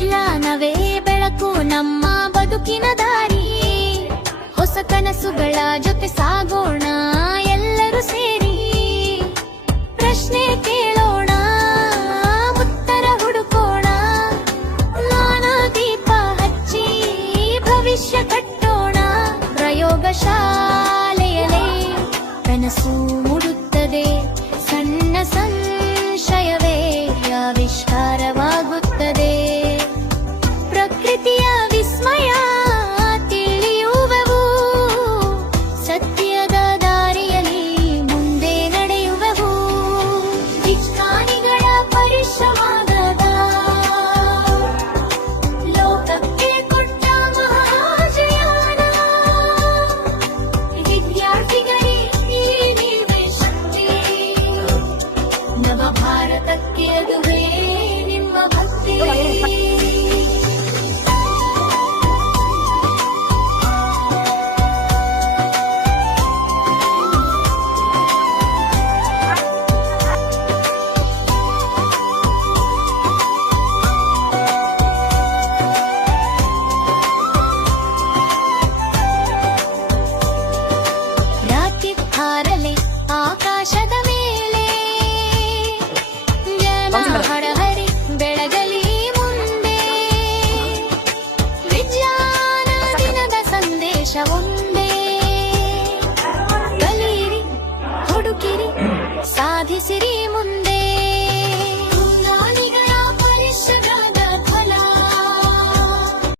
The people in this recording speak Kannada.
ವಿಜ್ಞಾನವೇ ಬೆಳಕು ನಮ್ಮ ಬದುಕಿನ ದಾರಿ. ಹೊಸ ಕನಸುಗಳ ಜೊತೆ ಸಾಗೋಣ ಎಲ್ಲರೂ ಸೇರಿ. ಪ್ರಶ್ನೆ ಕೇಳೋಣ, ಉತ್ತರ ಹುಡುಕೋಣ. ಜ್ಞಾನ ದೀಪ ಹಚ್ಚಿ ಭವಿಷ್ಯ ಕಟ್ಟೋಣ. ಪ್ರಯೋಗಶಾಲೆಯಲ್ಲೇ ಕನಸು ಮೂಡುತ್ತದೆ. ಸಣ್ಣ ಸಂಶಯವೇ ಆವಿಷ್ಕಾರವಾಗುತ್ತದೆ. ಪ್ರಕೃತಿಯ ವಿಸ್ಮಯ ತಿಳಿಯುವೆವು. ಸತ್ಯದ ದಾರಿಯಲ್ಲಿ ಮುಂದೆ ನಡೆಯುವೆವು. ವಿಜ್ಞಾನಿಗಳ ಪರಿಶ್ರಮದ ಲೋಕಕ್ಕೆ ಕೊಟ್ಟ ಮಹಾಜಯಾನ. ವಿದ್ಯಾರ್ಥಿಗಳಿಗೆ ನೀವೇ ಶಕ್ತಿ. ನವ ಭಾರತಕ್ಕೆ ಅದುವೇ